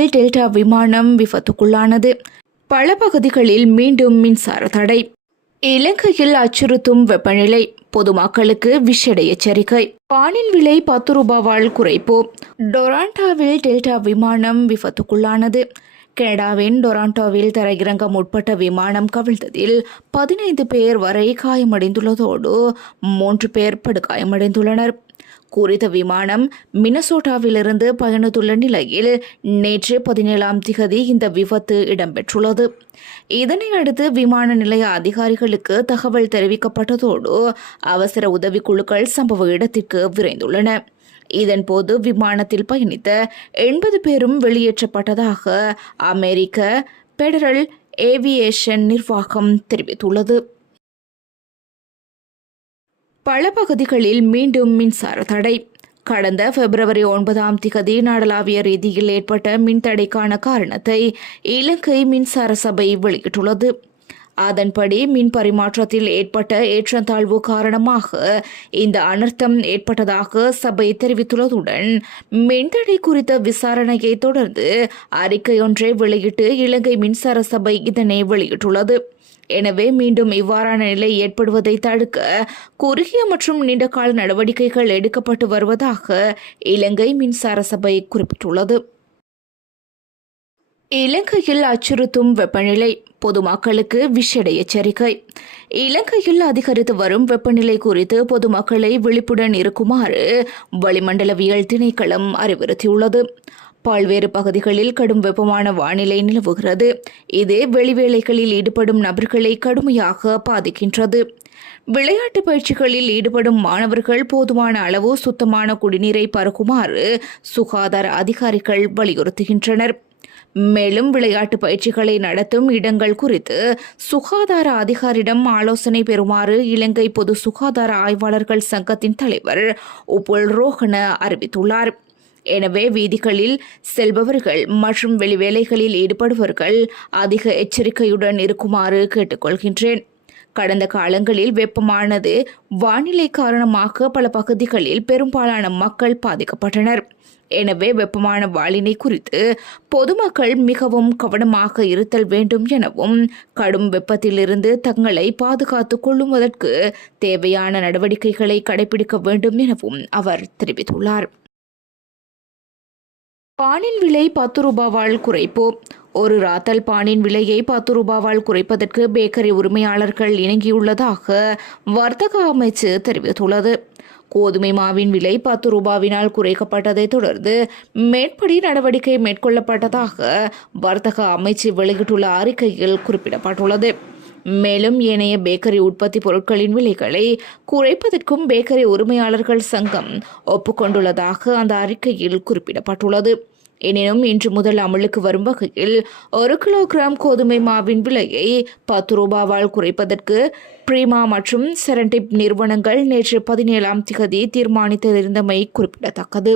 டொராண்டோவில் delta விமானம் விபத்துக்குள்ளானது. பல பகுதிகளில் மீண்டும் மின்சார தடை. இலங்கையில் அச்சுறுத்தும் வெப்பநிலை. பொதுமக்களுக்கு விஷட எச்சரிக்கை. பானின் விலை பத்து ரூபாவால் குறைப்பு. டொராண்டாவில் டெல்டா விமானம் விபத்துக்குள்ளானது. கனடாவின் டொராண்டோவில் தரையிறங்க முற்பட்ட விமானம் கவிழ்ந்ததில் பதினைந்து பேர் வரை காயமடைந்துள்ளதோடு மூன்று பேர் படுகாயமடைந்துள்ளனர். குறித்த விமானம் மினசோட்டாவிலிருந்து பயணித்துள்ள நிலையில் நேற்று பதினேழாம் திகதி இந்த விபத்து இடம்பெற்றுள்ளது. இதனையடுத்து விமான நிலைய அதிகாரிகளுக்கு தகவல் தெரிவிக்கப்பட்டதோடு அவசர உதவிக்குழுக்கள் சம்பவ இடத்திற்கு விரைந்துள்ளன. இதன்போது விமானத்தில் பயணித்த எண்பது பேரும் வெளியேற்றப்பட்டதாக அமெரிக்க பெடரல் ஏவியேஷன் நிர்வாகம் தெரிவித்துள்ளது. பல பகுதிகளில் மீண்டும் மின்சார தடை. கடந்த பிப்ரவரி ஒன்பதாம் திகதி நாடளாவிய ரீதியில் ஏற்பட்ட மின்தடைக்கான காரணத்தை இலங்கை மின்சார சபை வெளியிட்டுள்ளது. அதன்படி மின் பரிமாற்றத்தில் ஏற்பட்ட ஏற்றத்தாழ்வு காரணமாக இந்த அனர்த்தம் ஏற்பட்டதாக சபை தெரிவித்துள்ளதுடன் மின்தடை குறித்த விசாரணையை தொடர்ந்து அறிக்கை ஒன்றை வெளியிட்டு இலங்கை மின்சார சபை இதனை வெளியிட்டுள்ளது. எனவே மீண்டும் இவ்வாறான நிலை ஏற்படுவதை தடுக்க குறுகிய மற்றும் நீண்டகால நடவடிக்கைகள் எடுக்கப்பட்டு வருவதாக இலங்கை மின்சார சபை குறிப்பிட்டுள்ளது. இலங்கையில் அச்சுறுத்தும் வெப்பநிலை பொதுமக்களுக்கு விஷட எச்சரிக்கை. இலங்கையில் அதிகரித்து வரும் வெப்பநிலை குறித்து பொதுமக்களை விழிப்புடன் இருக்குமாறு வளிமண்டலவியல் திணைக்களம் அறிவுறுத்தியுள்ளது. பல்வேறு பகுதிகளில் கடும் வெப்பமான வானிலை நிலவுகிறது. இது வெளிவேளைகளில் ஈடுபடும் நபர்களை கடுமையாக பாதிக்கின்றது. விளையாட்டு பயிற்சிகளில் ஈடுபடும் மாணவர்கள் போதுமான அளவு சுத்தமான குடிநீரை பருகுமாறு சுகாதார அதிகாரிகள் வலியுறுத்துகின்றனர். மேலும் விளையாட்டு பயிற்சிகளை நடத்தும் இடங்கள் குறித்து சுகாதார அதிகாரிடம் ஆலோசனை பெறுமாறு இலங்கை பொது சுகாதார ஆய்வாளர்கள் சங்கத்தின் தலைவர் உப்புல் ரோஹன அறிவித்துள்ளார். எனவே வீதிகளில் செல்பவர்கள் மற்றும் வெளிவேலைகளில் ஈடுபடுபவர்கள் அதிக எச்சரிக்கையுடன் இருக்குமாறு கேட்டுக்கொள்கின்றேன். கடந்த காலங்களில் வெப்பமானது வானிலை காரணமாக பல பகுதிகளில் பெரும்பாலான மக்கள் பாதிக்கப்பட்டனர். எனவே வெப்பமான வாளினை குறித்து பொதுமக்கள் மிகவும் கவனமாக இருத்தல் வேண்டும் எனவும் கடும் வெப்பத்திலிருந்து தங்களை பாதுகாத்துக் கொள்ளுவதற்கு தேவையான நடவடிக்கைகளை கடைபிடிக்க வேண்டும் எனவும் அவர் தெரிவித்துள்ளார். பானின் விலை பத்து ரூபாவால் குறைப்பு. ஒரு ராத்தல் பானின் விலையை பத்து ரூபாவால் குறைப்பதற்கு பேக்கரி உரிமையாளர்கள் இணங்கியுள்ளதாக வர்த்தக அமைச்சு தெரிவித்துள்ளது. கோதுமை மாவின் விலை பத்து ரூபாவினால் குறைக்கப்பட்டதை தொடர்ந்து மேற்படி நடவடிக்கை மேற்கொள்ளப்பட்டதாக வர்த்தக அமைச்சு வெளியிட்டுள்ள அறிக்கையில் குறிப்பிடப்பட்டுள்ளது. மேலும் ஏனைய பேக்கரி உற்பத்தி பொருட்களின் விலைகளை குறைப்பதற்கும் பேக்கரி உரிமையாளர்கள் சங்கம் ஒப்புக்கொண்டுள்ளதாக அந்த அறிக்கையில் குறிப்பிடப்பட்டுள்ளது. எனினும் இன்று முதல் அமலுக்கு வரும் வகையில் ஒரு கிலோகிராம் கோதுமை மாவின் விலையை பத்து ரூபாவால் குறைப்பதற்கு பிரீமா மற்றும் செரண்டிப் நிறுவனங்கள் நேற்று பதினேழாம் திகதி தீர்மானித்திருந்தமை குறிப்பிடத்தக்கது.